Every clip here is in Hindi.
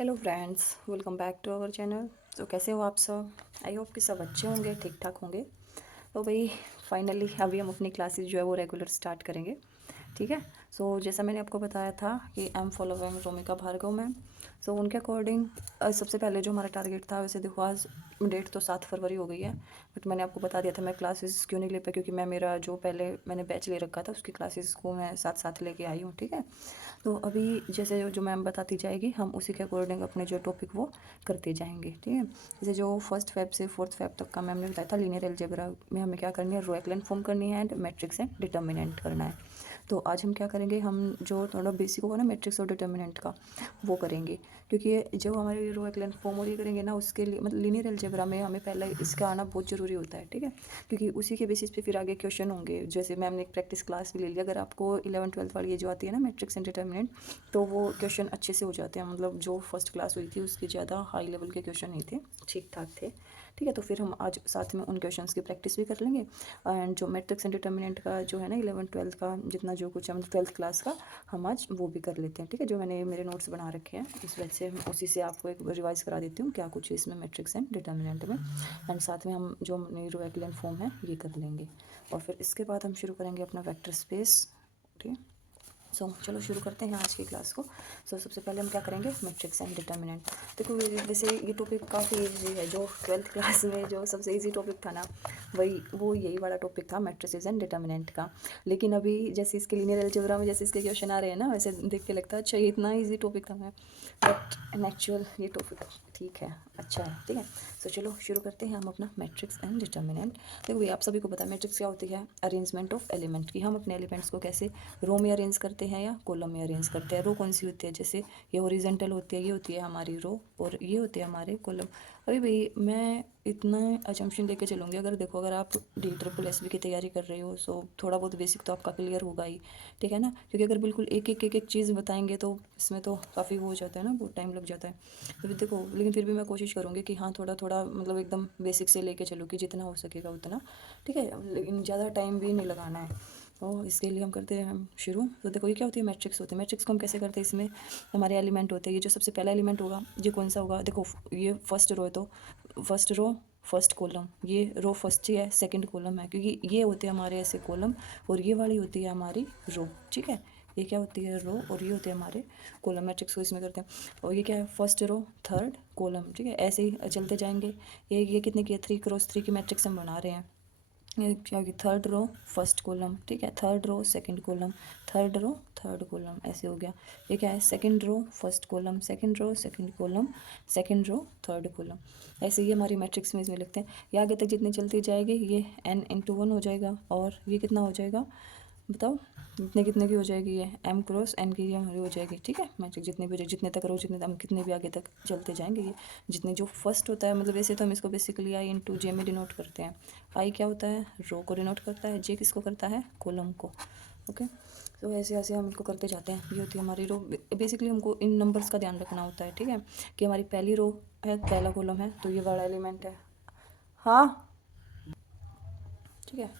Hello friends, welcome back to our channel. तो कैसे हो आप सब? आई होप कि सब अच्छे होंगे, ठीक ठाक होंगे। तो भाई फाइनली अभी हम अपनी क्लासेस जो है वो रेगुलर स्टार्ट करेंगे। ठीक है। सो जैसा मैंने आपको बताया था कि I am following Romika Bhargav ma'am. So उनके अकॉर्डिंग सबसे पहले जो हमारा टारगेट था, वैसे देखो आज डेट तो 7 फरवरी हो गई है, बट मैंने आपको बता दिया था मैं क्लासेस क्यों नहीं ले पाई, क्योंकि मैं मेरा जो पहले मैंने बैच ले रखा था उसकी क्लासेस को मैं साथ साथ लेके आई हूँ। ठीक है। तो अभी जैसे जो मैम बताती जाएगी हम उसी के अकॉर्डिंग अपने जो टॉपिक वो करते जाएंगे। ठीक है। जैसे जो 1 फेब से 4 फेब तक का मैम ने बताया था, लीनियर अलजेब्रा में हमें क्या करनी है, रो एक्लन फॉर्म करनी है एंड मैट्रिक्स एंड डिटर्मिनेंट करना है। तो आज हम क्या करेंगे, हम जो थोड़ा बेसिक होगा ना मैट्रिक्स और डिटर्मिनेंट का वो करेंगे, क्योंकि जो हमारे रो एक्लन फॉर्म और ये करेंगे ना, उसके लिए मतलब लीनियर अलजेब्रा में हमें पहले इसका आना बहुत ज़रूरी होता है। ठीक है। क्योंकि उसी के बेसिस पे फिर आगे क्वेश्चन होंगे। जैसे मैम ने एक प्रैक्टिस क्लास भी ले लिया, अगर आपको 11th 12th वाली ये जो आती है ना मैट्रिक्स एंड डिटर्मिनेंट, तो वो क्वेश्चन अच्छे से हो जाते हैं। मतलब जो फर्स्ट क्लास हुई थी उसके ज़्यादा हाई लेवल के क्वेश्चन नहीं थे, ठीक ठाक थे। ठीक है। तो फिर हम आज साथ में उन क्वेश्चंस की प्रैक्टिस भी कर लेंगे। एंड जो मैट्रिक्स एंड डिटर्मिनेंट का जो है ना 11th 12th का जितना जो कुछ है, मतलब 12th क्लास का, हम आज वो भी कर लेते हैं। ठीक है। जो मैंने मेरे नोट्स बना रखे हैं इस वजह से उसी से आपको एक रिवाइज करा देती हूँ क्या कुछ है इसमें मैट्रिक्स एंड डिटर्मिनेंट में। एंड साथ में हम जो रो एक्लन फॉर्म है ये कर लेंगे, और फिर इसके बाद हम शुरू करेंगे अपना वेक्टर स्पेस। ठीक है। चलो शुरू करते हैं आज की क्लास को। सबसे पहले हम क्या करेंगे, मैट्रिक्स एंड डिटर्मिनेंट। देखो वैसे ये टॉपिक काफ़ी इजी है, जो 12th क्लास में जो सबसे इजी टॉपिक था ना, वही वो यही वाला टॉपिक था, मैट्रिसेस एंड डिटर्मिनेंट का। लेकिन अभी जैसे इसके लीनियर अलजेब्रा में जैसे इसके क्वेश्चन आ रहे हैं ना, वैसे देख के लगता है अच्छा ये इतना ईजी टॉपिक था मैं, बट इन एक्चुअल ये टॉपिक ठीक है, अच्छा है। ठीक है। चलो शुरू करते हैं हम अपना मैट्रिक्स एंड डिटर्मिनेंट। देखो भैया आप सभी को पता है मैट्रिक्स क्या होती है, अरेंजमेंट ऑफ एलिमेंट की। हम अपने एलिमेंट्स को कैसे रो में अरेंज करते हैं या कॉलम में अरेंज करते हैं। रो कौन सी होती है, जैसे ये ओरिजेंटल होती है, ये होती है हमारी रो, और ये होते हैं हमारे कॉलम। अभी भाई मैं इतना अजम्पशन लेके चलूँगी, अगर देखो अगर आप DSSS की तैयारी कर रहे हो, सो थोड़ा बहुत बेसिक तो आपका क्लियर होगा ही। ठीक है ना, क्योंकि अगर बिल्कुल एक एक चीज़ बताएंगे तो इसमें तो काफ़ी वो हो जाता है ना, बहुत टाइम लग जाता है। तो फिर देखो, लेकिन फिर भी मैं कोशिश करूँगी कि हाँ थोड़ा थोड़ा मतलब एकदम बेसिक से लेके चलूँ कि जितना हो सकेगा उतना। ठीक है। लेकिन ज़्यादा टाइम भी नहीं लगाना है। तो इसके लिए हम करते हैं हम शुरू। तो देखो ये क्या होती है, मैट्रिक्स होती है। मैट्रिक्स को हम कैसे करते हैं, इसमें हमारे एलिमेंट होते हैं। ये जो सबसे पहला एलिमेंट होगा ये कौन सा होगा, देखो ये फर्स्ट रो है, तो फर्स्ट रो फर्स्ट कॉलम, ये रो फर्स्ट ही है, सेकंड कॉलम है, क्योंकि ये होते हैं हमारे ऐसे कॉलम, और ये वाली होती है हमारी रो। ठीक है। ये क्या होती है, रो, और ये होते हैं हमारे कॉलम। मैट्रिक्स को इसमें करते हैं। और ये क्या है, फर्स्ट रो थर्ड कॉलम। ठीक है। ऐसे ही चलते जाएंगे। ये कितने की है, 3x3 की मैट्रिक्स हम बना रहे हैं। ये क्या होगी, थर्ड रो फर्स्ट कॉलम। ठीक है। Third row second column, third row third column, ऐसे हो गया। ये क्या है, second row first column, second row second column, second row third column. ऐसे ही हमारी मैट्रिक्स में इसमें लिखते हैं। ये आगे तक जितनी चलती जाएगी ये n×1 हो जाएगा, और ये कितना हो जाएगा बताओ, कितने कितने की हो जाएगी, ये m×n की ये हमारी हो जाएगी। ठीक है। मैट्रिक जितने भी जितने तक रो, जितने हम कितने भी आगे तक चलते जाएंगे, ये जितने जो फर्स्ट होता है, मतलब वैसे तो हम इसको बेसिकली I×J में डिनोट करते हैं। आई क्या होता है, रो को डिनोट करता है, जे किसको करता है, कॉलम को। ओके। तो ऐसे ऐसे हम इसको करते जाते हैं। ये होती है हमारी रो। बेसिकली हमको इन नंबर्स का ध्यान रखना होता है। ठीक है। कि हमारी पहली रो है, पहला कॉलम है, तो ये वाला एलिमेंट है। हाँ। ठीक है।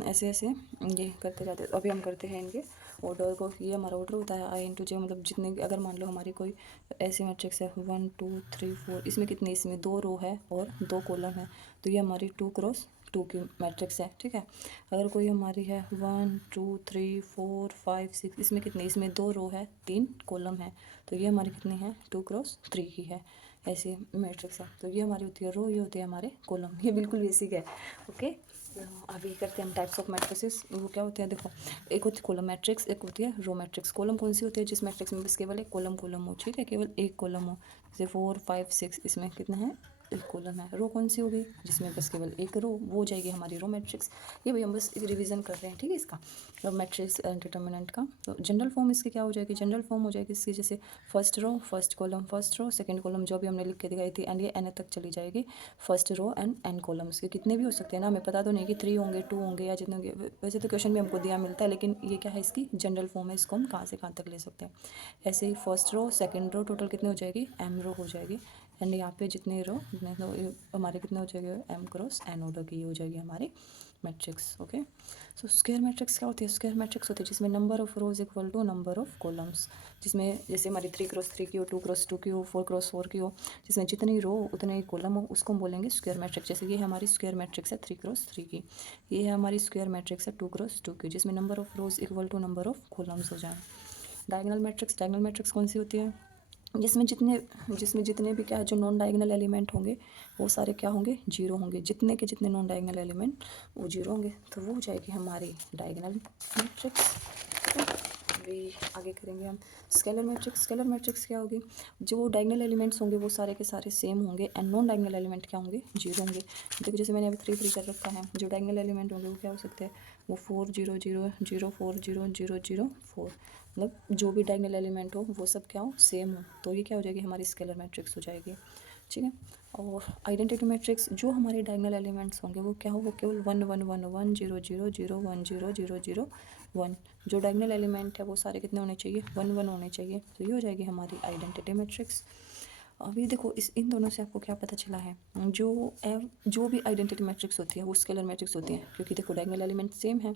ऐसे ऐसे ये करते जाते हैं। अभी हम करते हैं इनके ऑर्डर को। ये हमारा ऑर्डर होता है I×J, मतलब जितने, अगर मान लो हमारी कोई ऐसी मैट्रिक्स है 1 2 3 4, इसमें कितने, इसमें 2 रो है और 2 कॉलम है, तो ये हमारी 2×2 की मैट्रिक्स है। ठीक है। अगर कोई हमारी है 1 2 3 4 5 6, इसमें कितने, इसमें 2 रो है 3 कॉलम है, तो ये हमारी कितनी है, 2×3 की है। ऐसे मैट्रिक्स है। तो ये हमारी होती है रो, ये होते हैं हमारे कॉलम। ये बिल्कुल बेसिक है। ओके। अभी करते हैं हम टाइप्स ऑफ मैट्रिसेस। वो क्या होते हैं, देखो एक होती है कॉलम मैट्रिक्स, एक होती है रो मैट्रिक्स। कॉलम कौन सी होती है, जिस मैट्रिक्स में बस केवल एक कॉलम कॉलम हो। ठीक है। केवल एक कॉलम हो, जैसे 4 5 6, इसमें कितना है, एक कॉलम है। रो कौन सी होगी, जिसमें बस केवल एक रो, वो हो जाएगी हमारी रो मैट्रिक्स। ये भाई हम बस एक रिवीजन कर रहे हैं। ठीक है। इसका मैट्रिक्स डिटर्मिनेंट का तो जनरल फॉर्म इसकी क्या हो जाएगी, जनरल फॉर्म हो जाएगी इसकी जैसे first row first column, first row second column, जो भी हमने लिख के दिखाई थी, एंड ये एन तक चली जाएगी। First row and n columns के कितने भी हो सकते हैं ना, हमें पता तो नहीं कि 3 होंगे 2 होंगे या जितने होंगे, वैसे तो क्वेश्चन में हमको दिया मिलता है, लेकिन ये क्या है, इसकी जनरल फॉर्म है, इसको हम कहाँ से कहाँ तक ले सकते हैं। ऐसे ही first row second row total कितने हो जाएगी, m रो हो जाएगी। एंड यहाँ पे जितने रो जितने तो हमारे कितने हो जाएंगे एम क्रॉस एन ऑर्डर की हो जाएगी हमारी matrix. Okay, so square matrix क्या होती है? स्क्वायर मैट्रिक्स होती है जिसमें number of rows equal to number of columns, जिसमें जैसे हमारी 3x3 की हो, 2x2 की हो, 4x4 की हो, जिसमें जितनी रो उतने ही कॉलम हो, उसको हम बोलेंगे स्क्वायर मैट्रिक्स। जैसे ये हमारी स्क्वायर मैट्रिक्स है 3x3 की, ये है हमारी स्क्वायर मैट्रिक्स है 2x2 की, जिसमें number of rows equal to number of columns हो जाए। डायगोनल मैट्रिक्स कौन सी होती है? जिसमें जितने भी क्या है जो नॉन डायगोनल एलिमेंट होंगे वो सारे क्या होंगे? जीरो होंगे। जितने के जितने नॉन डायगोनल एलिमेंट वो जीरो होंगे, तो वो हो जाएगी हमारी डायगोनल मैट्रिक्स। अभी आगे करेंगे हम स्केलर मैट्रिक्स। स्केलर मैट्रिक्स क्या होगी? जो डायगोनल एलिमेंट्स होंगे वो सारे के सारे सेम होंगे एंड नॉन डायगोनल एलिमेंट क्या होंगे? जीरो होंगे। देखो जैसे मैंने अभी 3 कर रखा है, जो डायगोनल एलिमेंट होंगे वो क्या हो सकते हैं? वो 4 0 0 0 4 0 0 0 4, मतलब जो भी डायगोनल एलिमेंट हो वो सब क्या हो? सेम हो। तो ये क्या हो जाएगी? हमारी स्केलर मैट्रिक्स हो जाएगी। ठीक है, और आइडेंटिटी मैट्रिक्स, जो हमारे डायगोनल एलिमेंट्स होंगे वो क्या हो? वो केवल 1 1 1 1 0 0 0 1 0 0 0 1, जो डायगोनल एलिमेंट है वो सारे कितने होने चाहिए? 1 1 होने चाहिए। तो ये हो जाएगी हमारी आइडेंटिटी मैट्रिक्स। अभी देखो इन दोनों से आपको क्या पता चला है? जो भी आइडेंटिटी मैट्रिक्स होती है वो स्केलर मैट्रिक्स होती है, क्योंकि देखो डायगोनल एलिमेंट सेम है।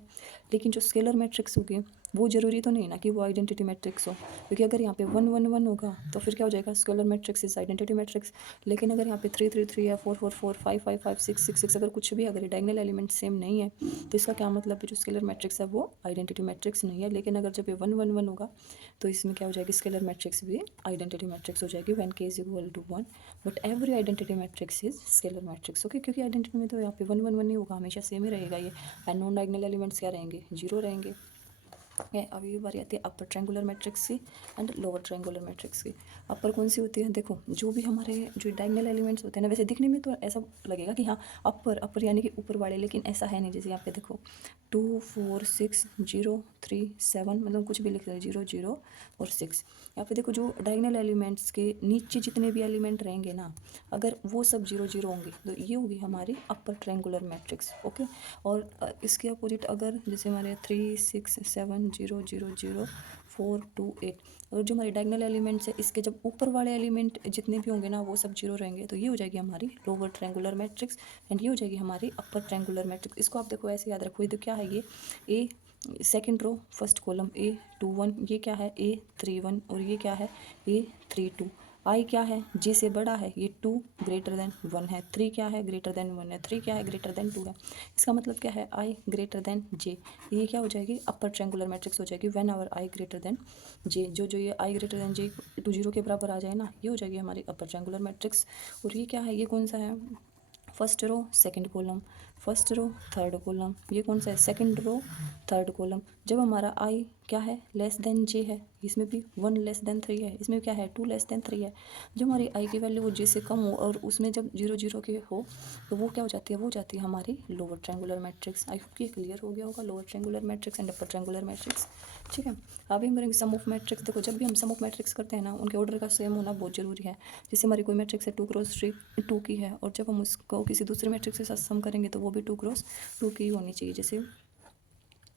लेकिन जो स्केलर मैट्रिक्स होगी वो ज़रूरी तो नहीं ना कि वो आइडेंटिटी मैट्रिक्स हो, क्योंकि अगर यहाँ पे 1 1 1 होगा तो फिर क्या हो जाएगा? Scalar matrix is identity matrix. लेकिन अगर यहाँ पे 3 3 3 या 4 4 4 5 5 5 6 6 6 अगर कुछ भी अगर डायगोनल एलिमेंट सेम नहीं है तो इसका क्या मतलब है? जो स्केलर मैट्रिक्स है वो आइडेंटिटी मैट्रिक्स नहीं है। लेकिन अगर जब ये 1 1 1 होगा तो इसमें क्या हो जाएगी? स्केलर मैट्रिक्स भी आइडेंटिटी मैट्रिक्स हो जाएगी when k is equal to 1, but every identity matrix is scalar matrix. Okay, क्योंकि आइडेंटिटी में तो यहाँ पे 1 1 1 नहीं होगा, हमेशा सेम ही रहेगा ये, एंड नॉन डायगोनल एलिमेंट्स क्या रहेंगे? जीरो रहेंगे। अभी बारी आती है अपर ट्रायंगुलर मैट्रिक्स की एंड लोअर ट्रायंगुलर मैट्रिक्स की। अपर कौन सी होती है? देखो जो भी हमारे जो डायगोनल एलिमेंट्स होते हैं ना, वैसे दिखने में तो ऐसा लगेगा कि हाँ अपर यानी कि ऊपर वाले, लेकिन ऐसा है नहीं। जैसे यहाँ पे देखो 2 4 6 0 3 7, मतलब कुछ भी लिख रहे 0 0 और 6। यहाँ पे देखो जो डायगोनल एलिमेंट्स के नीचे जितने भी एलिमेंट रहेंगे ना, अगर वो सब 0 0 होंगे तो ये होगी हमारी अपर ट्रायंगुलर मैट्रिक्स। ओके, और इसके अपोजिट अगर जैसे हमारे 3 6 7 0 0 0 4 2 8, और जो हमारे डायगोनल एलिमेंट्स है इसके जब ऊपर वाले एलिमेंट जितने भी होंगे ना वो सब जीरो रहेंगे, तो ये हो जाएगी हमारी लोअर ट्रायंगुलर मैट्रिक्स एंड ये हो जाएगी हमारी अपर ट्रायंगुलर मैट्रिक्स। इसको आप देखो ऐसे याद रखो, ये तो क्या है? ये A second row first column A21, ये क्या है? A31, और ये क्या है? A32। आई क्या है? जे से बड़ा है, ये 2 ग्रेटर देन 1 है, 3 क्या है? ग्रेटर देन 1 है, 3 क्या है? ग्रेटर देन 2 है। इसका मतलब क्या है? I greater than J. ये क्या हो जाएगी? अपर ट्रायंगुलर मैट्रिक्स हो जाएगी when our I greater than J. जो ये I greater than J to 0 के बराबर आ जाए ना, ये हो जाएगी हमारी अपर ट्रायंगुलर मैट्रिक्स। और ये क्या है? ये कौन सा है? First row second column, first row third column, ये कौन सा है? Second row third column. जब हमारा आई क्या है? लेस देन जे है, इसमें भी 1 लेस देन 3 है, इसमें क्या है? 2 लेस देन 3 है। जो हमारी आई की वैल्यू वो जे से कम हो और उसमें जब 0 0 के हो तो वो क्या हो जाती है? वो हो जाती है हमारी lower triangular matrix. I hope कि क्लियर हो गया होगा lower triangular matrix and upper triangular matrix. ठीक है, अभी हम करेंगे सम ऑफ मैट्रिक्स। देखो जब भी हम सम ऑफ मैट्रिक्स करते हैं ना, उनके ऑर्डर का सेम होना बहुत ज़रूरी है। जैसे हमारी कोई मैट्रिक्स है 2x3 2 की है, और जब हम उसको किसी दूसरे मैट्रिक्स के साथ सम करेंगे तो वो भी 2x2 की होनी चाहिए। जैसे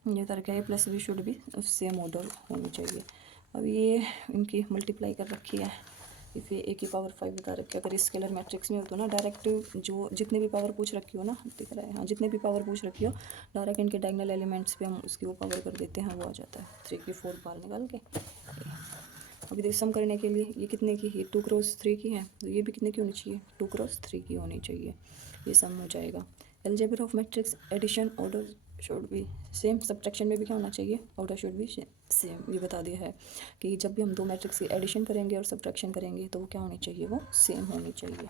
ये तरह ए प्लस बी शुड भी सेम ऑर्डर होनी चाहिए। अब ये इनकी मल्टीप्लाई कर रखी है, इफ़ ये ए की पावर 5 बता रखी है। अगर स्केलर मैट्रिक्स में हो तो ना डायरेक्ट जो जितने भी पावर पूछ रखी हो ना, दिख रहा है हाँ, जितने भी पावर पूछ रखी हो डायरेक्ट इनके डायगोनल एलिमेंट्स पे हम उसकी वो पावर कर देते हैं, वो आ जाता है 3 की 4 पावर निकाल के। अभी देख सम करने के लिए ये कितने की? ये 2x3 की है, तो ये भी कितने की होनी चाहिए? 2x3 की होनी चाहिए। ये सम हो जाएगा। Algebra of matrix addition order should be same. Subtraction में भी क्या होना चाहिए? Order should be same. ये बता दिया है कि जब भी हम दो मैट्रिक्स की एडिशन करेंगे और सब्ट्रैक्शन करेंगे तो वो क्या होनी चाहिए? वो सेम होनी चाहिए।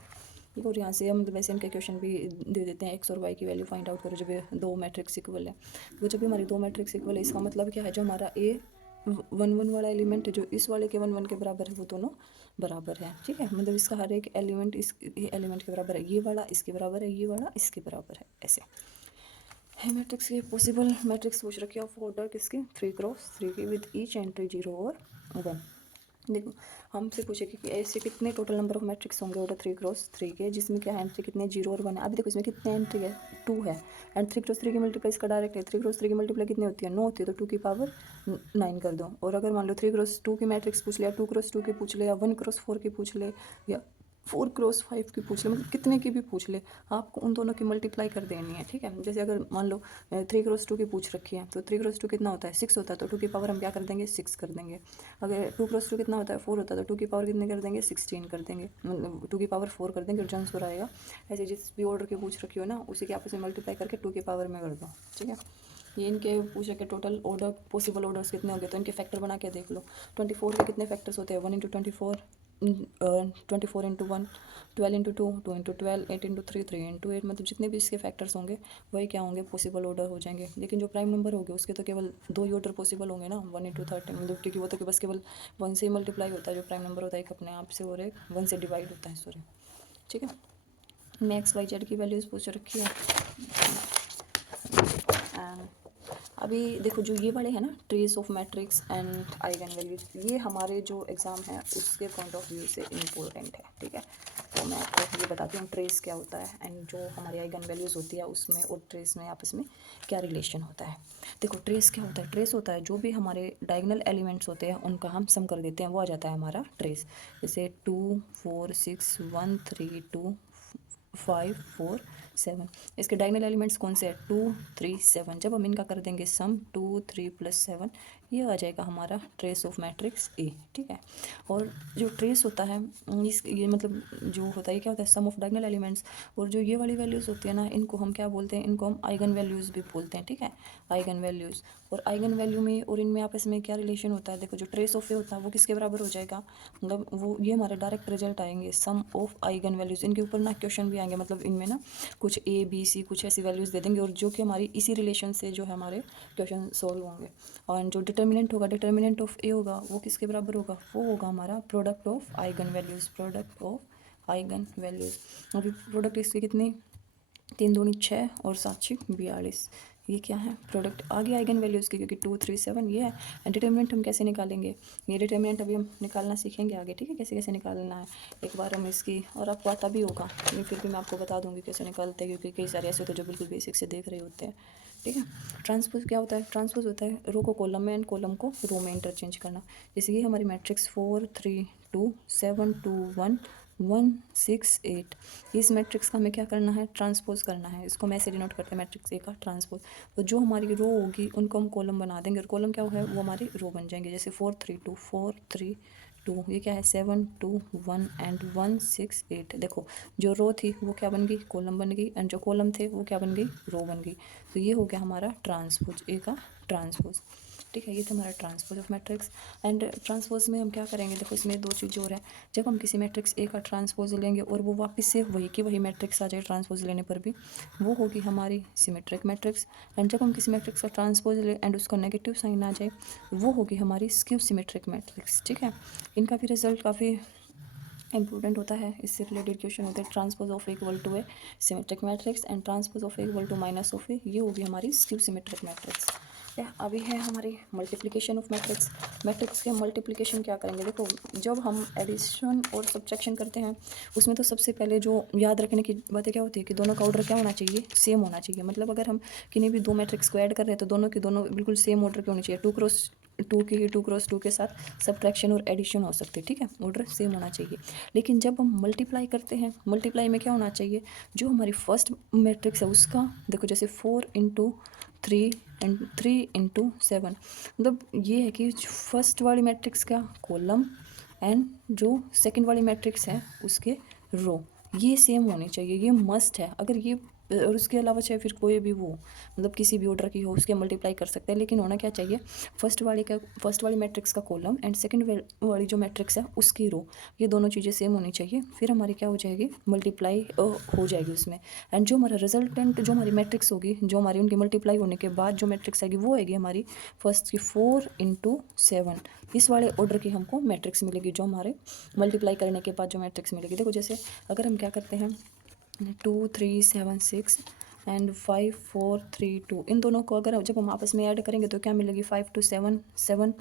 और यहाँ से हम वैसे इनके क्वेश्चन भी दे देते हैं, एक्स और वाई की वैल्यू फाइंड आउट करो जब ये दो मैट्रिक्स इक्वल है। तो जब भी हमारी दो मैट्रिक्स इक्वल है इसका मतलब क्या है? जो हमारा ए 1 1 वाला एलिमेंट है जो इस वाले के 1 1 के बराबर है वो दोनों बराबर है। ठीक है, मतलब इसका हर एक एलिमेंट इस एलिमेंट के बराबर है, ये वाला इसके बराबर है, ये वाला इसके बराबर है, ऐसे है। मैट्रिक्स के पॉसिबल मैट्रिक्स पूछ रखी है ऑफ ऑर्डर किसकी? 3x3 की विद ईच एंट्री 0 और 1। देखो हमसे पूछे कि ऐसे कितने टोटल नंबर ऑफ मैट्रिक्स होंगे ऑर्डर 3x3 के, जिसमें क्या है एंट्री कितने? 0 और 1 है। अभी देखो इसमें कितने एंट्री है? 2 है, एंड 3x3 की मल्टीप्लाई इसका डायरेक्ट है। 3x3 की मल्टीप्लाई कितनी होती है? 9 होती है, तो 2 की पावर 9 कर दो। और अगर मान लो 3x2 की मैट्रिक्स पूछ लिया, 2x2 की पूछ ले, या 1x4 की पूछ ले, या 4 क्रॉस 5 की पूछ ले, मतलब कितने की भी पूछ ले, आपको उन दोनों की मल्टीप्लाई कर देनी है, ठीक है। जैसे अगर मान लो 3 क्रॉस 2 की पूछ रखी है, तो 3 क्रॉस 2 कितना होता है, 6 होता है, तो 2 की पावर हम क्या कर देंगे, 6 कर देंगे। अगर 2 क्रॉस 2 कितना होता है, 4 होता है, तो 2 की पावर कितने कर देंगे, 16 कर देंगे, मतलब 2 की पावर 4 कर देंगे और जो आंसर आएगा। ऐसे जिस भी ऑर्डर की पूछ रखी हो ना, उसी के आपस में मल्टीप्लाई करके 2 की पावर में कर दो, ठीक है। ये इनके पूछ रखे टोटल ऑर्डर, पॉसिबल ऑर्डर्स कितने होंगे, तो इनके फैक्टर बना के देख लो। 24 के कितने फैक्टर्स होते हैं, 1 into 24, 24 into 1, 12 into 2, 2 into 12, 8 into 3, 3 into 8, मतलब जितने भी इसके फैक्टर्स होंगे वही क्या होंगे, पॉसिबल ऑर्डर हो जाएंगे। लेकिन जो प्राइम नंबर होंगे उसके तो केवल 2 ही ऑर्डर पॉसिबल होंगे ना, 1 इंटू 13, मतलब क्योंकि वो तो बस केवल 1 से ही मल्टीप्लाई होता है। जो प्राइम नंबर होता है एक अपने आप से और एक 1 से डिवाइड होता है, सॉरी, ठीक है। मैक्स वाई जेड की वैल्यूज़ पूछ रखी है। एंड अभी देखो जो ये वाले हैं ना, trace of matrix and eigen values, ये हमारे जो एग्ज़ाम है उसके पॉइंट ऑफ व्यू से इम्पोर्टेंट है, ठीक है। तो मैं आपको ये बताती हूँ ट्रेस क्या होता है एंड जो हमारी आइगन वैल्यूज़ होती है उसमें और ट्रेस में आपस में क्या रिलेशन होता है। देखो ट्रेस क्या होता है, ट्रेस होता है जो भी हमारे डायगोनल एलिमेंट्स होते हैं उनका हम सम कर देते हैं, वो आ जाता है हमारा ट्रेस। जैसे 2 4 6 1 3 2 5 4 7, इसके डायगोनल एलिमेंट्स कौन से हैं, 2 3 7। जब हम इनका कर देंगे सम 2 3 + 7, ये आ जाएगा हमारा ट्रेस ऑफ मैट्रिक्स ए, ठीक है। और जो ट्रेस होता है इस ये मतलब जो होता है क्या होता है, सम ऑफ डायगोनल एलिमेंट्स। और जो ये वाली वैल्यूज़ होती है ना, इनको हम क्या बोलते हैं, इनको हम आइगन वैल्यूज़ भी बोलते हैं, ठीक है, आइगन वैल्यूज़। और आइगन वैल्यू में और इनमें आपस में क्या रिलेशन होता है, देखो जो ट्रेस ऑफ ए होता है वो किसके बराबर हो जाएगा, मतलब वो ये हमारे डायरेक्ट रिजल्ट आएंगे सम ऑफ आइगन वैल्यूज़। इनके ऊपर ना क्वेश्चन भी आएंगे, मतलब इनमें ना कुछ ए बी सी कुछ ऐसी वैल्यूज़ दे देंगे और जो कि हमारी इसी रिलेशन से जो है हमारे क्वेश्चन सॉल्व होंगे। और जो डिटर्मिनेंट होगा, डिटर्मिनेंट ऑफ ए होगा, वो किसके बराबर होगा, वो होगा हमारा product of eigen values, product of eigen values. अभी प्रोडक्ट इसके कितने, 3 दूनी 6 और 7 6 42, ये क्या है, प्रोडक्ट आ गया आइगन वैल्यूज़ की, क्योंकि 2 3 7 ये है। एंड डिटर्मिनेंट हम कैसे निकालेंगे, ये डिटर्मिनेंट अभी हम निकालना सीखेंगे आगे, ठीक है, कैसे कैसे निकालना है। एक बार हम इसकी, और आपको आता भी होगा लेकिन फिर भी मैं आपको बता दूंगी कैसे निकालते हैं, क्योंकि कई सारे ऐसे होते हैं जो बिल्कुल बेसिक से देख रहे होते हैं, ठीक है। ट्रांसपोज क्या होता है, ट्रांसपोज होता है रो को कॉलम में एंड कॉलम को रो में इंटरचेंज करना। जैसे ये हमारी मैट्रिक्स 4 3 2 7 2 1 1 6 8, इस मैट्रिक्स का हमें क्या करना है, ट्रांसपोज करना है। इसको हम ऐसे डिनोट करते हैं मैट्रिक्स ए का ट्रांसपोज। तो जो हमारी रो होगी उनको हम कॉलम बना देंगे और कॉलम क्या है, वो हमारी रो बन जाएंगे। जैसे 4 3 2 4 3 2, ये क्या है 7 2 1 एंड 1 6 8। देखो जो रो थी वो क्या बन गई, कॉलम बन गई, एंड जो कॉलम थे वो क्या बन गई, रो बन गई। तो ये हो गया हमारा ट्रांसपोज, ए का ट्रांसपोज, ठीक है। ये था हमारा transpose of matrix. And transpose में हम क्या करेंगे, देखो इसमें 2 चीज़ें और हैं। जब हम किसी मैट्रिक्स ए का ट्रांसपोज लेंगे और वो वापस से वही की वही मैट्रिक्स आ जाए ट्रांसपोज लेने पर भी, वो होगी हमारी सिमेट्रिक मैट्रिक्स। एंड जब हम किसी मैट्रिक्स का ट्रांसपोज ले एंड उसका नेगेटिव साइन आ जाए, वो होगी हमारी स्क्यू सिमेट्रिक मैट्रिक्स, ठीक है। इनका भी रिजल्ट काफ़ी इंपॉर्टेंट होता है, इससे रिलेटेड क्वेश्चन होते हैं। Transpose of equal to A symmetric matrix and transpose of equal to minus of A, ये होगी हमारी स्क्यू सिमेट्रिक मैट्रिक्स। या अभी है हमारी मल्टीप्लिकेशन ऑफ मैट्रिक्स। मैट्रिक्स के मल्टीप्लिकेशन क्या करेंगे, देखो जब हम एडिशन और सब्ट्रैक्शन करते हैं उसमें तो सबसे पहले जो याद रखने की बातें क्या होती है कि दोनों का ऑर्डर क्या होना चाहिए, सेम होना चाहिए। मतलब अगर हम किन्हीं भी 2 मैट्रिक्स को ऐड कर रहे हैं तो दोनों के दोनों बिल्कुल सेम ऑर्डर के होने चाहिए। 2 क्रॉस 2 की 2 क्रॉस 2 के साथ सब्ट्रैक्शन और एडिशन हो सकते हैं, ठीक है, ऑर्डर सेम होना चाहिए। लेकिन जब हम मल्टीप्लाई करते हैं, मल्टीप्लाई में क्या होना चाहिए, जो हमारी फर्स्ट मैट्रिक्स है उसका, देखो जैसे 4 इंटू 3 एंड 3 इंटू 7, मतलब ये है कि फर्स्ट वाली मैट्रिक्स का कॉलम एंड जो सेकंड वाली मैट्रिक्स है उसके रो, ये सेम होनी चाहिए, ये मस्ट है। अगर ये और उसके अलावा चाहे फिर कोई भी वो मतलब किसी भी ऑर्डर की हो उसके मल्टीप्लाई कर सकते हैं, लेकिन होना क्या चाहिए, फर्स्ट वाली मैट्रिक्स का कॉलम एंड सेकंड वाली जो मैट्रिक्स है उसकी रो, ये दोनों चीज़ें सेम होनी चाहिए। फिर हमारी क्या हो जाएगी, मल्टीप्लाई हो जाएगी उसमें। एंड जो हमारा रिजल्टेंट जो हमारी मैट्रिक्स होगी, जो हमारी उनकी मल्टीप्लाई होने के बाद जो मैट्रिक्स आएगी वो आएगी हमारी फर्स्ट की 4 इंटू 7, इस वाले ऑर्डर की हमको मैट्रिक्स मिलेगी, जो हमारे मल्टीप्लाई करने के बाद जो मैट्रिक्स मिलेगी। देखो जैसे अगर हम क्या करते हैं 2 3 7 6 एंड 5 4 3 2, इन दोनों को अगर जब हम आपस में ऐड करेंगे तो क्या मिलेगी, 5 2 7 7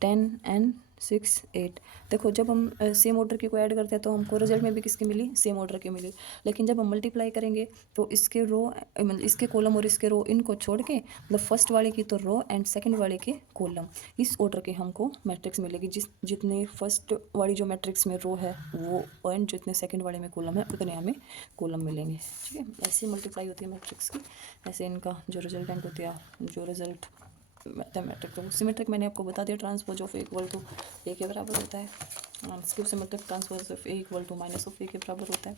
10 एंड 6 8। देखो जब हम सेम ऑर्डर की को ऐड करते हैं तो हमको रिजल्ट में भी किसकी मिली, सेम ऑर्डर की मिली। लेकिन जब हम मल्टीप्लाई करेंगे तो इसके रो मतलब इसके कॉलम और इसके रो इनको छोड़ के मतलब फर्स्ट वाले की तो रो एंड सेकंड वाले के कॉलम, इस ऑर्डर के हमको मैट्रिक्स मिलेगी। जितने फर्स्ट वाली जो मैट्रिक्स में रो है वो एंड जितने सेकंड वाले में कॉलम है उतने हमें कॉलम मिलेंगे। ठीक है, ऐसी मल्टीप्लाई होती है मैट्रिक्स की। ऐसे इनका जो रिजल्टेंट होती है, जो रिजल्ट मैथमेटिक, तो सिमेट्रिक मैंने आपको बता दिया, transpose of A equal to A के बराबर होता है। Skew symmetric transpose of A equal to minus of A के बराबर होता है।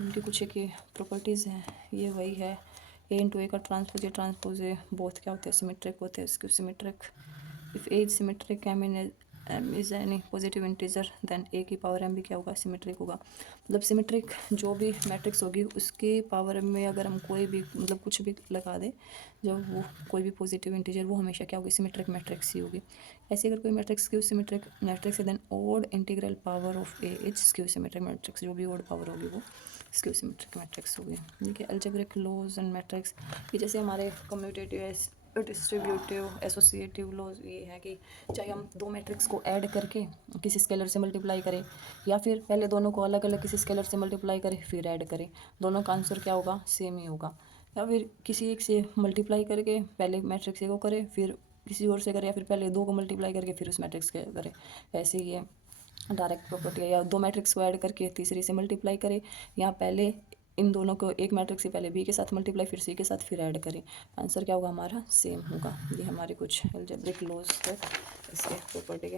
उनकी कुछ एक प्रॉपर्टीज़ हैं, ये वही है ए इंटू ए का ट्रांसपोज ए बोथ क्या होते हैं, सिमेट्रिक होते हैं। Skew symmetric, if A is symmetric M is any positive integer then A की पावर एम भी क्या होगा, सिमेट्रिक होगा। मतलब सिमेट्रिक जो भी मैट्रिक्स होगी उसके पावर में अगर हम कोई भी मतलब कुछ भी लगा दे, जब वो कोई भी पॉजिटिव इंटीजर, वो हमेशा क्या होगी, सिमेट्रिक मैट्रिक्स ही होगी। ऐसे अगर कोई मैट्रिक्स स्क्यू सिमेट्रिक मैट्रिक्स है then odd integral power of A is skew symmetric matrix, जो भी ओड पावर होगी वो स्क्यू सिमेट्रिक मैट्रिक्स होगी। ठीक है, अलजेब्रिक लॉज एंड मैट्रिक्स, ये जैसे हमारे कम्यूटेटिव डिस्ट्रीब्यूटिव एसोसिएटिव लॉज, ये है कि चाहे हम दो मैट्रिक्स को ऐड करके किसी स्केलर से मल्टीप्लाई करें या फिर पहले दोनों को अलग अलग किसी स्केलर से मल्टीप्लाई करें फिर ऐड करें, दोनों का आंसर क्या होगा, सेम ही होगा। या फिर किसी एक से मल्टीप्लाई करके पहले मैट्रिक्स ए को करें फिर किसी और से करें, या फिर पहले दो को मल्टीप्लाई करके फिर उस मैट्रिक्स के करें, ऐसे ही है डायरेक्ट प्रॉपर्टी है। या दो मैट्रिक्स को ऐड करके तीसरी से मल्टीप्लाई करें, या पहले इन दोनों को एक मैट्रिक्स से पहले बी के साथ मल्टीप्लाई फिर सी के साथ फिर ऐड करें, आंसर क्या होगा हमारा, सेम होगा। ये हमारे कुछ अलजेब्रिक लॉज थे इसके प्रॉपर्टी के।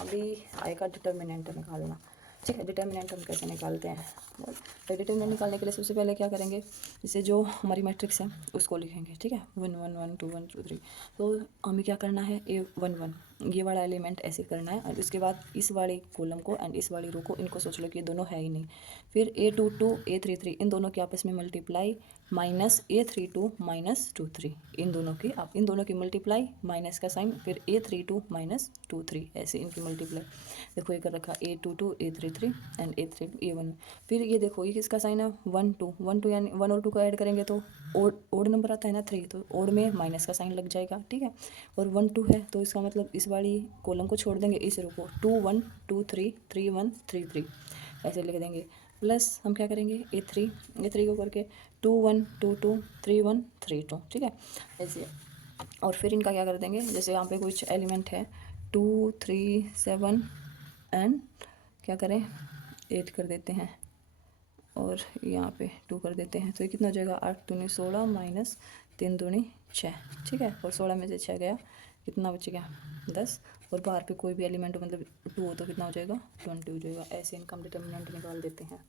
अभी आएगा डिटर्मिनेंट निकालना। ठीक है, डिटर्मिनेंट हम कैसे निकालते हैं, तो डिटर्मिनेंट निकालने के लिए सबसे पहले क्या करेंगे, जैसे जो हमारी मैट्रिक्स है उसको लिखेंगे। ठीक है, 1 1 1 2 1 2 3, तो हमें क्या करना है, ए 1 1 ये वाला एलिमेंट ऐसे करना है, और उसके बाद इस वाले कॉलम को एंड इस वाली रो को, इनको सोच लो कि ये दोनों है ही नहीं। फिर A22 A33 इन दोनों के आपस में मल्टीप्लाई माइनस A32 माइनस 23, इन दोनों की मल्टीप्लाई माइनस का साइन, फिर A32 माइनस 23, ऐसे इनकी मल्टीप्लाई। देखो ये कर रखा A22 A33 and A32 A1। फिर ये देखो ये किसका साइन है, 1 2 यानी 1 और 2 को ऐड करेंगे तो ओड नंबर आता है ना 3, तो ओड में माइनस का साइन लग जाएगा। ठीक है, और 1 2 है तो इसका मतलब इस वाली कॉलम को छोड़ देंगे, इस रो को 2 1 2 3 3 1 3 3 ऐसे लिख देंगे। प्लस हम क्या करेंगे, A3 को करके 2 1 2 2 3 1 3 2। ठीक है, ऐसे। और फिर इनका क्या कर देंगे, जैसे यहाँ पे कुछ एलिमेंट है 2 3 7 एंड क्या करें 8 कर देते हैं, और यहाँ पे 2 कर देते हैं, तो ये कितना हो जाएगा, 8 दूनी 16 माइनस 3 दूनी 6। ठीक है, और 16 में से 6 गया, कितना बचेगा 10, और बाहर पे कोई भी एलिमेंट मतलब 2 हो तो कितना हो जाएगा 20 हो जाएगा। ऐसे इनका हम डिटर्मिनेंट निकाल देते हैं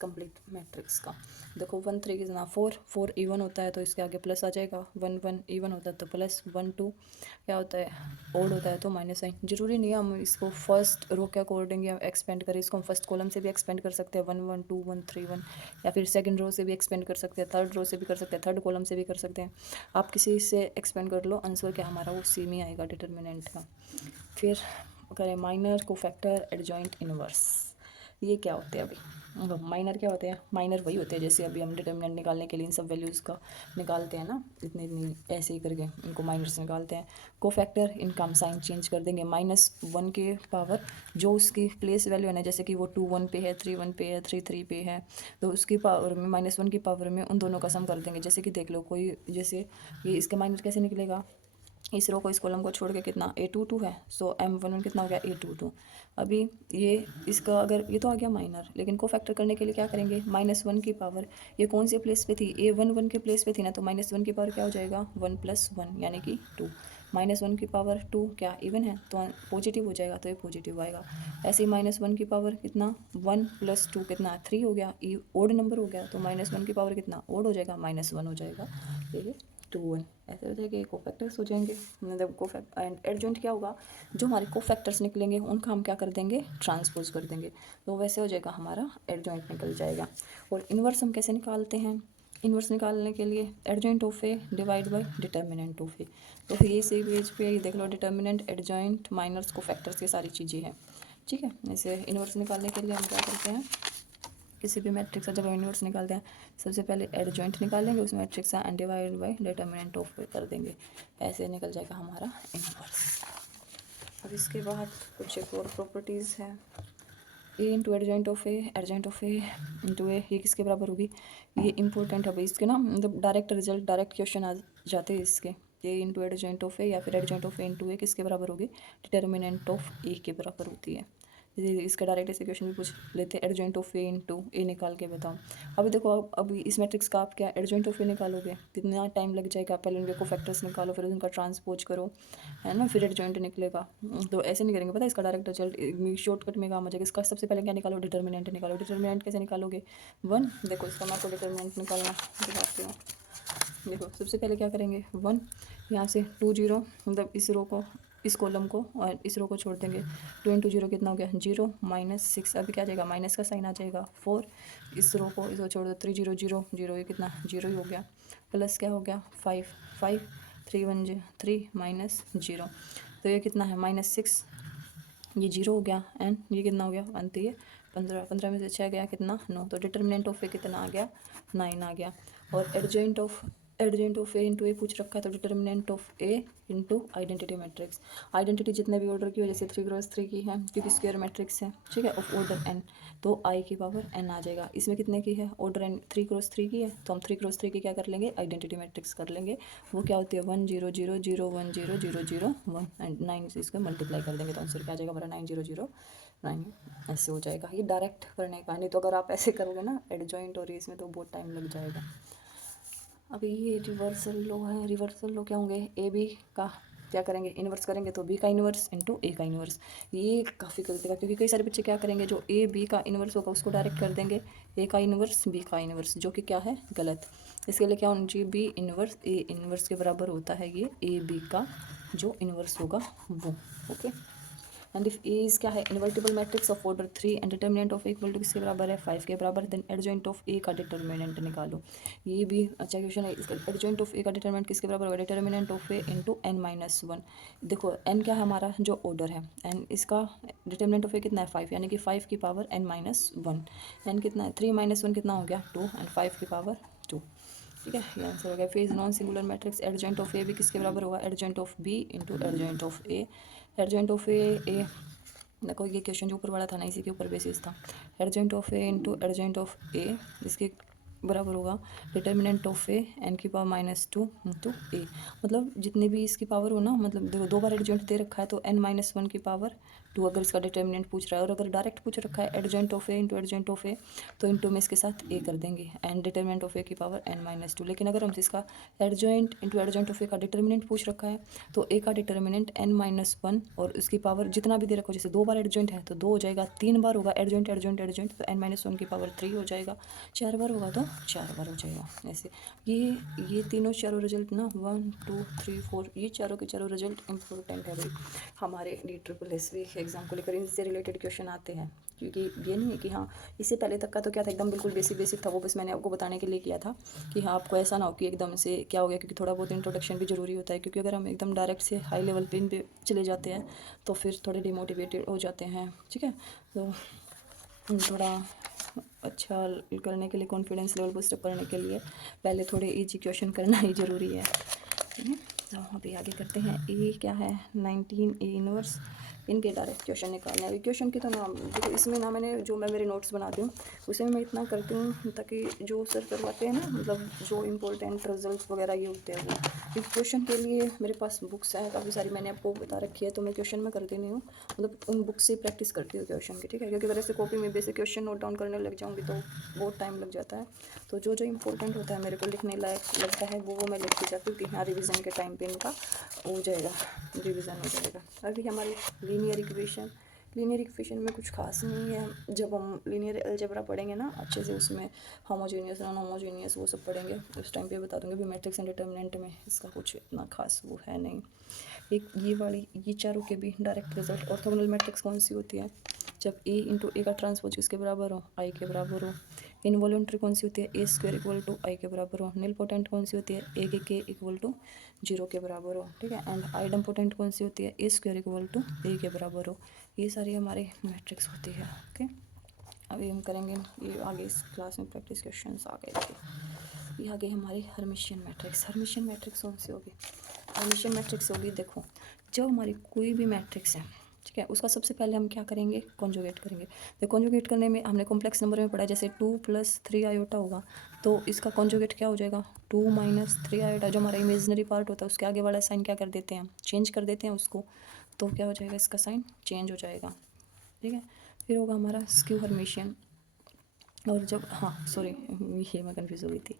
कंप्लीट मैट्रिक्स का। देखो 1 3 कितना 4 4 इवन होता है तो इसके आगे प्लस आ जाएगा, 1 1 इवन होता है तो प्लस, 1 2 क्या होता है ओड होता है तो माइनस साइन। जरूरी नहीं है हम इसको फर्स्ट रो के अकॉर्डिंग या एक्सपेंड करें, इसको हम फर्स्ट कॉलम से भी एक्सपेंड कर सकते हैं 1 1 2 1 3 1, या फिर सेकंड रो से भी एक्सपेंड कर सकते हैं, थर्ड रो से भी कर सकते हैं, थर्ड कॉलम से भी कर सकते हैं। आप किसी से एक्सपेंड कर लो, आंसर क्या हमारा वो सेम ही आएगा डिटर्मिनेंट का। फिर करें माइनर कोफैक्टर एडजॉइंट इनवर्स, ये क्या होते हैं, अभी माइनर क्या होते हैं, माइनर वही होते हैं जैसे अभी हम डिटर्मिनेंट निकालने के लिए इन सब वैल्यूज़ का निकालते हैं ना, इतनी इतनी ऐसे ही करके इनको माइनर्स निकालते हैं। कोफैक्टर इनका हम साइन चेंज कर देंगे, -1 के पावर जो उसकी प्लेस वैल्यू है ना, जैसे कि वो 2 1 पे है, 3 1 पे है, 3 3 पे है, तो उसकी पावर में -1 की पावर में उन दोनों का सम कर देंगे। जैसे कि देख लो कोई, जैसे ये इसका माइनर कैसे निकलेगा, इस रो को इस कॉलम को छोड़ के कितना A22 है, सो M11 कितना हो गया A22। अभी ये इसका अगर ये तो आ गया माइनर, लेकिन को फैक्टर करने के लिए क्या करेंगे, -1 की पावर ये कौन सी प्लेस पे थी, A11 के प्लेस पे थी ना, तो -1 की पावर क्या हो जाएगा 1 + 1 यानी कि 2, -1 की पावर 2 क्या इवन है तो पॉजिटिव हो जाएगा, तो ये पॉजिटिव आएगा। ऐसे ही -1 की पावर कितना 1 + 2 कितना 3 हो गया, ओड नंबर हो गया, तो -1 की पावर कितना ओड हो जाएगा, -1 हो जाएगा, ये 2 1 ऐसे हो जाएगा, कोफैक्टर्स हो जाएंगे। मतलब कोफैक्ट एंड एडजॉइंट क्या होगा, जो हमारे कोफैक्टर्स निकलेंगे उनका हम क्या कर देंगे, ट्रांसपोज कर देंगे, तो वैसे हो जाएगा हमारा एडजॉइंट निकल जाएगा। और इन्वर्स हम कैसे निकालते हैं, इन्वर्स निकालने के लिए adjoint of A divide by determinant of A, तो ये इसी पेज पे देख लो, डिटर्मिनेंट एडजॉइंट माइनर्स कोफैक्टर्स की सारी चीज़ें हैं। ठीक है, ऐसे इन्वर्स निकालने के लिए हम क्या करते हैं, किसी भी मैट्रिक्स का जब हम इन्वर्स निकालते हैं सबसे पहले एडजॉइंट निकालेंगे उस मैट्रिक्स का and divide by determinant of कर देंगे, ऐसे निकल जाएगा हमारा इन्वर्स। अब इसके बाद कुछ एक और प्रॉपर्टीज़ है। A into adjoint of A into A, ये किसके बराबर होगी? ये इंपॉर्टेंट है भाई, इसके ना मतलब डायरेक्ट रिजल्ट, डायरेक्ट क्वेश्चन आ जाते हैं इसके। ए इंटू एडजॉइंट ऑफ ए या फिर एडजॉइंट ऑफ ए इंटू ए किसके बराबर होगी? डिटर्मिनेंट ऑफ ए के बराबर होती है। इसका डायरेक्ट ऐसे क्वेश्चन भी पूछ लेते हैं, एडजॉइंट ऑफ ए इंटू ए निकाल के बताओ। अभी देखो, अब इस मैट्रिक्स का आप क्या एडजॉइंट ऑफ ए निकालोगे, कितना टाइम लग जाएगा? पहले उनके को फैक्टर्स निकालो, फिर उनका ट्रांसपोज करो, है ना, फिर एडजॉइंट निकलेगा। तो ऐसे नहीं करेंगे, पता है इसका डायरेक्ट रिजल्ट शॉर्टकट में काम आ जाएगा। इसका सबसे पहले क्या निकालो? डिटर्मिनेंट निकालो। डिटर्मिनेंट कैसे निकालोगे? 1। देखो इसका मैं आपको डिटर्मिनेंट निकालना दिखाती हूँ। देखो सबसे पहले क्या करेंगे, 1 यहाँ से 2 0, मतलब इस रो को, इस कॉलम को और इस रो को छोड़ देंगे। 2 इंटू 0 कितना हो गया? 0 -6। अभी क्या जाएगा? माइनस का साइन आ जाएगा। 4 इस रो को, इसको छोड़ दो। 3 0 0 0, ये कितना? 0 ही हो गया। प्लस क्या हो गया? 5 5 3 1 3 -0, तो ये कितना है? -6। ये 0 हो गया एंड ये कितना हो गया? 1 तो ये 15, 15 में से 6 गया कितना? 9। तो डिटर्मिनेंट ऑफ ए कितना आ गया? 9 आ गया। और एडजॉइंट ऑफ ए इंटू ए पूछ रखा है, तो determinant of A into identity matrix. Identity जितने भी ऑर्डर की हो, जैसे 3x3 की है क्योंकि स्क्वायर मैट्रिक्स है, ठीक है, ऑफ ऑर्डर n, तो i की पावर n आ जाएगा। इसमें कितने की है? ऑर्डर n 3x3 की है, तो हम 3x3 की क्या कर लेंगे? आइडेंटिटी मैट्रिक्स कर लेंगे। वो क्या होती है? 1 0 0 0 1 0 0 0 1 एंड 9 से इसको मल्टीप्लाई कर देंगे, तो आंसर क्या आ जाएगा हमारा? 9 0 0 9। ऐसे हो जाएगा। ये डायरेक्ट करने का, नहीं तो अगर आप ऐसे करोगे ना एडजॉइंट और इसमें, तो बहुत टाइम लग जाएगा। अभी ये रिवर्सल लो है। रिवर्सल लो क्या होंगे? ए बी का क्या करेंगे? इन्वर्स करेंगे, तो बी का इन्वर्स इंटू ए का इन्वर्स। ये काफ़ी गलती का, क्योंकि कई सारे बच्चे क्या करेंगे, जो ए बी का इन्वर्स होगा उसको डायरेक्ट कर देंगे ए का इन्वर्स बी का इन्वर्स, जो कि क्या है? गलत। इसके लिए क्या होना चाहिए? बी इन्वर्स ए इन्वर्स के बराबर होता है ये ए बी का जो इन्वर्स होगा वो। Okay, and if A is क्या है? Invertible matrix of order 3 and determinant of A equal to किसके बराबर है? 5 के बराबर। देन एडजॉइंट ऑफ ए का डिटर्मिनेंट निकालो। ये भी अच्छा क्वेश्चन है। इसका एडजॉइंट ऑफ ए का डिटर्मिनेंट किसके बराबर होगा? Determinant of A into n-1। देखो n क्या है हमारा? जो ऑर्डर है n, इसका डिटर्मिनेंट ऑफ ए कितना है? 5, यानी कि 5 की पावर n-1। n कितना है? 3 - 1 कितना हो गया? 2 एंड 5 की पावर 2। ठीक है, ये आंसर हो गया। फिर non singular matrix adjoint of A भी किसके बराबर होगा? Adjoint of B into adjoint of A. Adjoint of A देखो ये क्वेश्चन जो ऊपर वाला था ना, इसी के ऊपर बेसिस था। Adjoint of A into adjoint of A, इसके बराबर होगा डिटर्मिनेंट ऑफ ए n की पावर -2 इंटू ए। मतलब जितने भी इसकी पावर हो ना, मतलब देखो 2 बार एडजॉइंट दे रखा है, तो n-1 की पावर 2 अगर इसका डिटर्मिनेंट पूछ रहा है, और अगर डायरेक्ट पूछ रखा है adjoint of A into adjoint of A, तो इंटू में इसके साथ ए कर देंगे एंड डिटर्मिनेंट ऑफ ए की पावर n-2। लेकिन अगर हम इसका एडजॉइंट इंटू एडजॉइंट ऑफ ए का डिटर्मिनेंट पूछ रखा है, तो ए का डिटर्मिनेंट n-1 और उसकी पावर जितना भी दे रखो, जैसे 2 बार एडजॉइंट है तो 2 हो जाएगा, 3 बार होगा एडजॉइंट एडजॉइंट एडजॉइंट, तो n-1 की पावर 3 हो जाएगा, 4 बार होगा तो 4 बार हो जाएगा। ऐसे ये तीनों चारों रिजल्ट ना 1 2 3 4, ये चारों के चारों रिजल्ट इंपॉर्टेंट है भाई हमारे DSSB एग्जाम को लेकर। इनसे रिलेटेड क्वेश्चन आते हैं, क्योंकि ये नहीं है कि हाँ, इससे पहले तक का तो क्या था, एकदम बिल्कुल बेसिक बेसिक था, वो बस मैंने आपको बताने के लिए किया था कि हाँ आपको ऐसा ना हो कि एकदम से क्या हो गया, क्योंकि थोड़ा बहुत इंट्रोडक्शन भी ज़रूरी होता है, क्योंकि अगर हम एकदम डायरेक्ट से हाई लेवल पे चले जाते हैं तो फिर थोड़े डिमोटिवेटेड हो जाते हैं। ठीक है, तो थोड़ा अच्छा करने के लिए, कॉन्फिडेंस लेवल बूस्टअप करने के लिए पहले थोड़े इजी क्वेश्चन करना ही ज़रूरी है। ठीक है, तो अभी आगे करते हैं। ए क्या है? 19 ए इनवर्स। इनके डायरेक्ट क्वेश्चन निकालने हैं। क्वेश्चन की तो ना देखो, इसमें ना मैंने जो मैं मेरे नोट्स बनाती हूँ उसमें मैं इतना करती हूँ ताकि जो सर करवाते हैं ना, मतलब जो इम्पोर्टेंट रिजल्ट वगैरह ये होते हैं, वो क्वेश्चन के लिए मेरे पास बुक्स हैं काफ़ी सारी, मैंने आपको बता रखी है, तो मैं क्वेश्चन में करती नहीं हूँ, मतलब उन बुक से प्रैक्टिस करती हूँ क्वेश्चन की। ठीक है, क्योंकि अगर ऐसे कॉपी में बेसिक क्वेश्चन नोट डाउन करने लग जाऊँगी तो बहुत टाइम लग जाता है। तो जो जो इम्पोर्टेंट होता है मेरे को लिखने लायक लगता है वो मैं लिखती जाती हूँ कि हाँ रिविज़न के टाइम पे इनका हो जाएगा, रिविज़न हो जाएगा। अभी हमारी लीनियर इक्वेशन में कुछ खास नहीं है। जब हम लीनियर अलजेब्रा पढ़ेंगे ना अच्छे से, उसमें होमोजेनियस नॉन होमोजेनियस वो सब पढ़ेंगे, उस टाइम पे बता दूँगी। भी मैट्रिक्स एंड डिटर्मिनेंट में इसका कुछ इतना खास वो है नहीं। एक ये चारों के भी डायरेक्ट रिजल्ट। ऑर्थोगोनल मैट्रिक्स कौन सी होती है? जब ए इंटू ए का ट्रांसपोज किसके बराबर हो? आई के बराबर हो। इनवॉल्यूंटरी कौन सी होती है? ए स्क्वायर इक्वल टू आई के बराबर हो। नील पोटेंट कौन सी होती है? ए के इक्वल टू 0 के बराबर हो। ठीक है, एंड आइडम पोटेंट कौन सी होती है? ए स्क्वायर इक्वल टू ए के बराबर हो। ये सारी हमारे मैट्रिक्स होती है। ओके, अभी हम करेंगे ये आगे इस क्लास में प्रैक्टिस क्वेश्चंस आ गए थे। ये आगे हमारी हर्मिशियन मैट्रिक्स। हर्मिशियन मैट्रिक्स कौन सी होगी? हर्मिशियन मैट्रिक्स होगी, देखो जब हमारी कोई भी मैट्रिक्स है, ठीक है, उसका सबसे पहले हम क्या करेंगे, कॉन्जुगेट करेंगे। तो कॉन्जुगेट करने में हमने कॉम्प्लेक्स नंबर में पढ़ा, जैसे 2 + 3 आयोटा होगा तो इसका कॉन्जुगेट क्या हो जाएगा, 2 - 3 आयोटा। जो हमारा इमेजिनरी पार्ट होता है उसके आगे वाला साइन क्या कर देते हैं, चेंज कर देते हैं उसको, तो क्या हो जाएगा, इसका साइन चेंज हो जाएगा, ठीक है। फिर होगा हमारा स्क्यू हर्मिशियन। और जब, हाँ सॉरी, ये मैं कन्फ्यूज़ हो गई थी,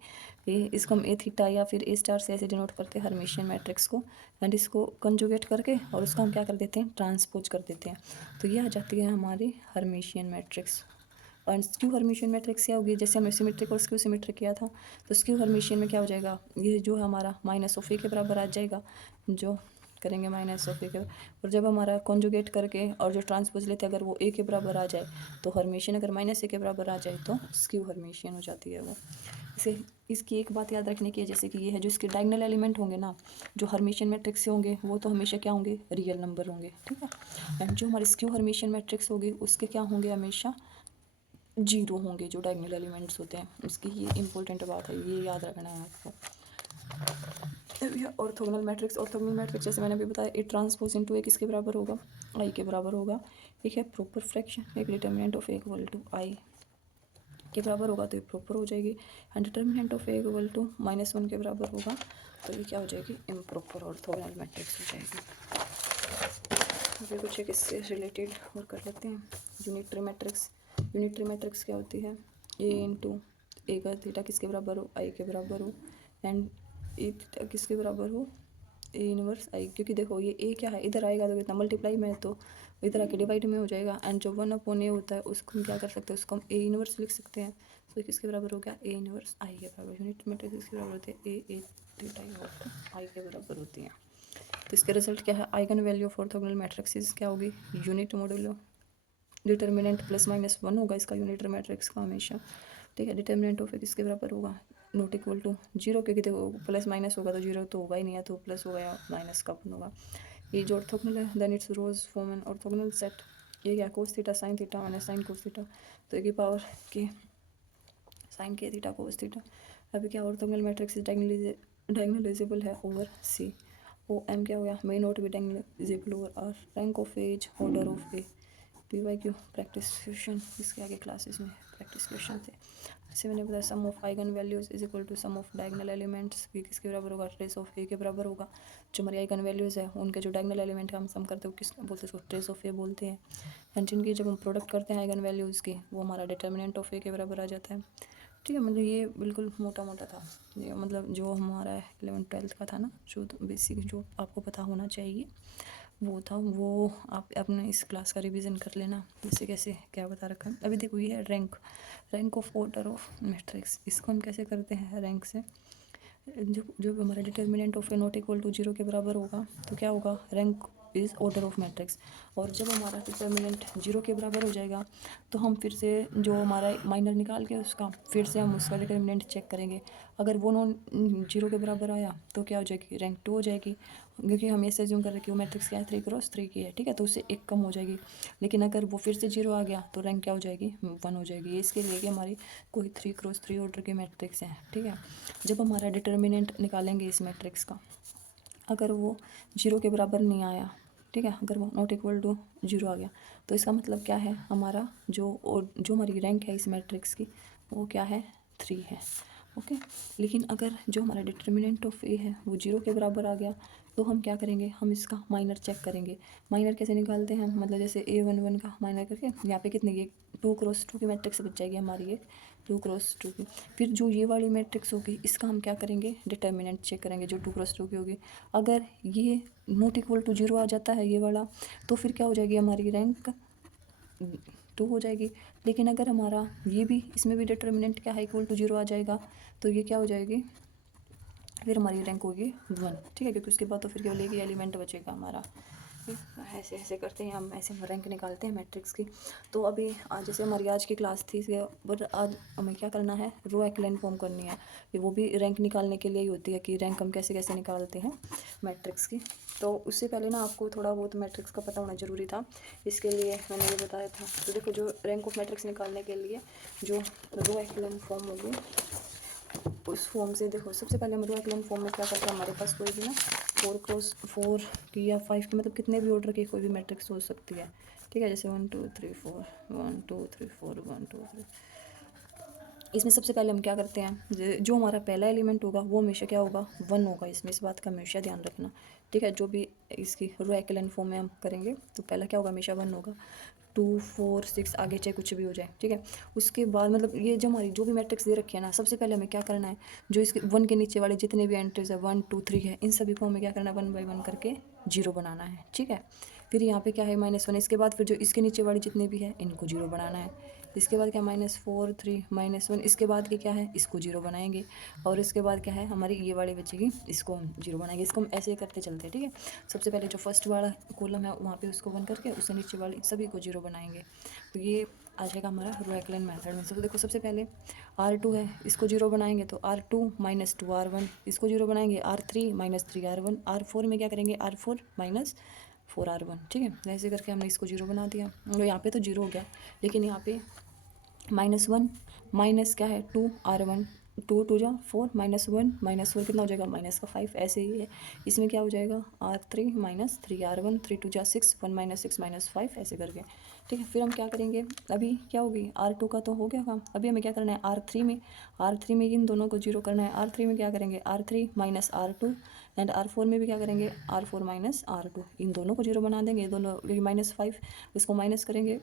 ये इसको हम ए थीटा या फिर ए स्टार से ऐसे डिनोट करते हैं हर्मिशियन मैट्रिक्स को, एंड इसको कंजुगेट करके और उसका हम क्या कर देते हैं, ट्रांसपोज कर देते हैं। तो ये आ जाती है हमारी हर्मिशियन मैट्रिक्स। और स्क्यू हर्मिशियन मैट्रिक्स क्या होगी, जैसे हमने सिमेट्रिक और स्क्यू सिमेट्रिक किया था, तो स्क्यू हर्मिशियन में क्या हो जाएगा, ये जो है हमारा -a के बराबर आ जाएगा, जो करेंगे -a के, और जब हमारा कॉन्जुगेट करके और जो ट्रांसपोज लेते हैं अगर वो a के बराबर आ जाए तो हर्मिशियन, अगर -a के बराबर आ जाए तो स्क्यू हर्मिशियन हो जाती है वो। इसे, इसकी एक बात याद रखने की है, जैसे कि ये है जो इसके डायगोनल एलिमेंट होंगे ना, जो हर्मिशियन मैट्रिक्स से होंगे वो तो हमेशा क्या होंगे, रियल नंबर होंगे, ठीक है। एंड जो हमारी स्क्यू हर्मिशियन मैट्रिक्स होगी उसके क्या होंगे, हमेशा 0 होंगे, जो डायगोनल एलिमेंट्स होते हैं उसकी। ये इंपॉर्टेंट बात है, ये याद रखना है आपको। ऑर्थोगोनल मैट्रिक्स, ऑर्थोगोनल मैट्रिक्स जैसे मैंने अभी बताया, ए ट्रांसपोज इनटू ए किसके बराबर होगा, आई के बराबर होगा। एक है प्रॉपर फ्रैक्शन, एक determinant of A equal to I के बराबर होगा तो ये प्रॉपर हो जाएगी, and determinant of A equal to -1 के बराबर होगा तो ये क्या हो जाएगी, इम्प्रॉपर ऑर्थोगोनल मैट्रिक्स हो जाएगी। अभी कुछ एक इससे रिलेटेड और कर लेते हैं, यूनिटरी मैट्रिक्स। यूनिटरी मैट्रिक्स क्या होती है, ए इंटू ए का थीटा किसके बराबर हो, आई के बराबर हो, एंड ए थीटा किसके बराबर हो, ए इनवर्स आई। क्योंकि देखो ये ए क्या है, इधर आएगा तो कितना मल्टीप्लाई में है तो इधर आके डिवाइड में हो जाएगा, एंड जो 1/a होता है उसको हम क्या कर सकते हैं, उसको हम ए इनवर्स लिख सकते हैं। तो ये किसके बराबर हो गया, ए इनवर्स आई के बराबर। यूनिट मैट्रिक्स किसके बराबर होती है, ए थीटा आई के बराबर होती है। तो इसके रिजल्ट क्या है, eigen value of orthogonal matrix क्या होगी, यूनिट मॉड्यूलो डिटर्मिनेंट +-1 होगा इसका यूनिटरी मैट्रिक्स का हमेशा, ठीक है। डिटर्मिनेंट ऑफ ए किसके बराबर होगा, नॉट इक्वल टू 0, क्योंकि देखो +- होगा तो 0 तो होगा ही नहीं है, तो प्लस होगा या माइनस का अपन होगा। ये जो ऑर्थोगोनल है, then its rows form an orthogonal set. ये क्या, cos theta sine theta minus sine cos theta, तो एक की पावर के साइन के थीटा कोस थीटा। अभी क्या, ऑर्थोगोनल मैट्रिक्स डायगोनलाइजेबल है ओवर सी। ओ एम क्या हो गया, may not be diagonalizable over R. Rank of A, order of A, PYQ practice question, इसके आगे क्लासेस में प्रैक्टिस क्वेश्चन थे। जैसे मैंने बताया, sum of eigen values is equal to sum of diagonal elements, भी किसके बराबर होगा, ट्रेस ऑफ ए के बराबर होगा। जो हमारी आइगन वैल्यूज़ है उनके जो डायगोनल एलिमेंट है हम सम करते हैं किस बोलते हैं, उसको ट्रेस ऑफ ए बोलते हैं। एंड जिनकी जब हम प्रोडक्ट करते हैं आइगन वैल्यूज़ की, वो हमारा डिटर्मिनेंट ऑफ ए के बराबर आ जाता है, ठीक है। मतलब ये बिल्कुल मोटा मोटा था ये, मतलब जो हमारा 11th-12th का था ना, जो बेसिक जो आपको पता होना चाहिए वो था, वो आप अपने इस क्लास का रिवीजन कर लेना, जैसे कैसे क्या बता रखा है। अभी देखो ये है rank of order of matrix. इसको हम कैसे करते हैं, रैंक से जो हमारा determinant of A not equal to 0 के बराबर होगा तो क्या होगा, rank is order of matrix. और जब हमारा डिटर्मिनेंट 0 के बराबर हो जाएगा तो हम फिर से जो हमारा माइनर निकाल के उसका फिर से हम उसका डिटर्मिनेंट चेक करेंगे। अगर वो नॉन 0 के बराबर आया तो क्या हो जाएगी, रैंक 2 हो जाएगी, क्योंकि हम ऐसे एज्यूम कर रहे हैं कि वो मैट्रिक्स क्या है, 3x3 की है, ठीक है, तो उससे एक कम हो जाएगी। लेकिन अगर वो फिर से 0 आ गया तो रैंक क्या हो जाएगी, 1 हो जाएगी। इसके लिए कि हमारी कोई 3x3 ऑर्डर के मैट्रिक्स हैं, ठीक है। जब हमारा डिटर्मिनेंट निकालेंगे इस मैट्रिक्स का, अगर वो 0 के बराबर नहीं आया, ठीक है, अगर वो नॉट इक्वल टू 0 आ गया तो इसका मतलब क्या है, हमारा जो हमारी रैंक है इस मैट्रिक्स की वो क्या है, 3 है, ओके। लेकिन अगर जो हमारा डिटर्मिनेंट ऑफ ए है वो 0 के बराबर आ गया तो हम क्या करेंगे, हम इसका माइनर चेक करेंगे। माइनर कैसे निकालते हैं, मतलब जैसे A11 का माइनर करके यहाँ पे कितनी, ये 2x2 की मैट्रिक्स बच जाएगी हमारी, ये 2x2 की। फिर जो ये वाली मैट्रिक्स होगी इसका हम क्या करेंगे, डिटर्मिनेंट चेक करेंगे जो 2x2 की होगी। अगर ये नॉट इक्वल टू 0 आ जाता है ये वाला, तो फिर क्या हो जाएगी, हमारी रैंक 2 हो जाएगी। लेकिन अगर हमारा ये भी, इसमें भी डिटर्मिनेंट क्या है, इक्वल टू 0 आ जाएगा तो ये क्या हो जाएगी, फिर हमारी रैंक होगी 1, ठीक है, क्योंकि उसके बाद तो फिर केवल एक ही एलिमेंट बचेगा हमारा। ऐसे ऐसे करते हैं हम, ऐसे रैंक निकालते हैं मैट्रिक्स की। तो अभी आज जैसे हमारी आज की क्लास थी, बट आज हमें क्या करना है, रो एक्लेन फॉर्म करनी है। वो भी रैंक निकालने के लिए ही होती है कि रैंक हम कैसे कैसे निकालते हैं मैट्रिक्स की। तो उससे पहले ना आपको थोड़ा बहुत मैट्रिक्स का पता होना ज़रूरी था, इसके लिए मैंने ये बताया था। तो देखो, जो रैंक ऑफ मैट्रिक्स निकालने के लिए जो रो एक्लेन फॉर्म होगी, उस फॉर्म से देखो, सबसे पहले हम रो एक्लेन फॉर्म में क्या करते हैं, हमारे पास कोई भी ना 4 की या 5 की, मतलब कितने भी ऑर्डर की कोई भी मैट्रिक्स हो सकती है, ठीक है। जैसे 1 2 3 4, 1 2 3 4, 1 2 3। इसमें सबसे पहले हम क्या करते हैं, जो हमारा पहला एलिमेंट होगा वो हमेशा क्या होगा, 1 होगा। इसमें इस बात का हमेशा ध्यान रखना, ठीक है। जो भी इसकी रो एक्लन फॉर्म में हम करेंगे तो पहला क्या होगा, हमेशा 1 होगा। 2 4 6 आगे चाहे कुछ भी हो जाए, ठीक है। उसके बाद मतलब ये जो हमारी जो भी मैट्रिक्स दे रखी है ना, सबसे पहले हमें क्या करना है, जो इसके 1 के नीचे वाले जितने भी एंट्रीज है 1 2 3 है, इन सभी को हमें क्या करना है, 1 बाई 1 करके 0 बनाना है, ठीक है। फिर यहाँ पे क्या है -1, इसके बाद फिर जो इसके नीचे वाली जितने भी है इनको 0 बनाना है। इसके बाद क्या -4 3 -1, इसके बाद के क्या है, इसको 0 बनाएंगे। और इसके बाद क्या है, हमारी ये वाली बचेगी, इसको हम 0 बनाएंगे। इसको हम ऐसे करते चलते हैं, ठीक है। सबसे पहले जो फर्स्ट वाला कॉलम है वहाँ पे उसको 1 करके उससे नीचे वाली सभी को 0 बनाएंगे। तो ये आ जाएगा हमारा रो एक्लन मेथड में। तो देखो सबसे पहले R2 है, इसको 0 बनाएंगे तो R2 -2 R1, इसको 0 बनाएंगे R3 -3 R1, R4 में क्या करेंगे, R4 -4 R1, ठीक है। ऐसे करके हमने इसको 0 बना दिया। तो यहाँ पे तो 0 हो गया, लेकिन यहाँ पे -1 माइनस क्या है 2 R1, 2 2 जा 4 -1 -4 कितना हो जाएगा, -5। ऐसे ही है, इसमें क्या हो जाएगा, R3 -3 R1, 3 2 जा 6 1 -6 -5 ऐसे करके, ठीक है। फिर हम क्या करेंगे, अभी क्या होगी, R2 का तो हो गया काम। अभी हमें क्या करना है, R3 में इन दोनों को 0 करना है। R3 में क्या करेंगे, R3 -R2 एंड R4 में भी क्या करेंगे, R4 -R2, इन दोनों को 0 बना देंगे। ये दोनों -5 इसको माइनस करेंगे,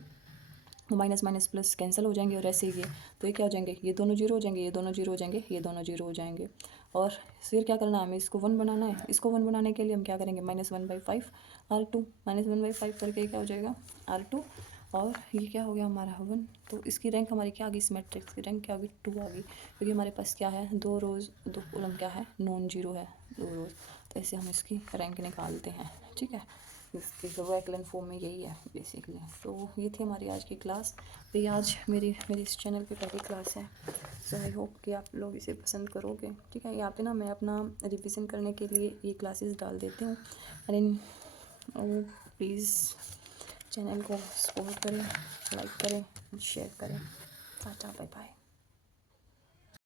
माइनस माइनस प्लस कैंसिल हो जाएंगे और ऐसे ही ये, तो ये क्या हो जाएंगे, ये दोनों 0 हो जाएंगे, ये दोनों 0 हो जाएंगे, ये दोनों 0 हो जाएंगे। और फिर क्या करना है, हमें इसको 1 बनाना है। इसको 1 बनाने के लिए हम क्या करेंगे, -1/5 R2, -1/5 करके क्या हो जाएगा, R2। और ये क्या हो गया हमारा 1। तो इसकी रैंक हमारी क्या आ गई, इस मैट्रिक्स की रैंक क्या होगी, 2 आ गई, क्योंकि हमारे पास क्या है, 2 रोज़ 2 कॉलम क्या है, नॉन जीरो है, 2 रोज़। तो ऐसे हम इसकी रैंक निकालते हैं, ठीक है। इसके रो एक्लन फॉर्म में यही है बेसिकली। तो ये थी हमारी आज की क्लास। तो ये आज मेरी इस चैनल की पहली क्लास है। सो आई होप कि आप लोग इसे पसंद करोगे, ठीक है। यहाँ पे ना मैं अपना रिवीजन करने के लिए ये क्लासेस डाल देती हूँ। एंड प्लीज़ चैनल को सपोर्ट करें, लाइक करें, शेयर करें। Tata bye bye.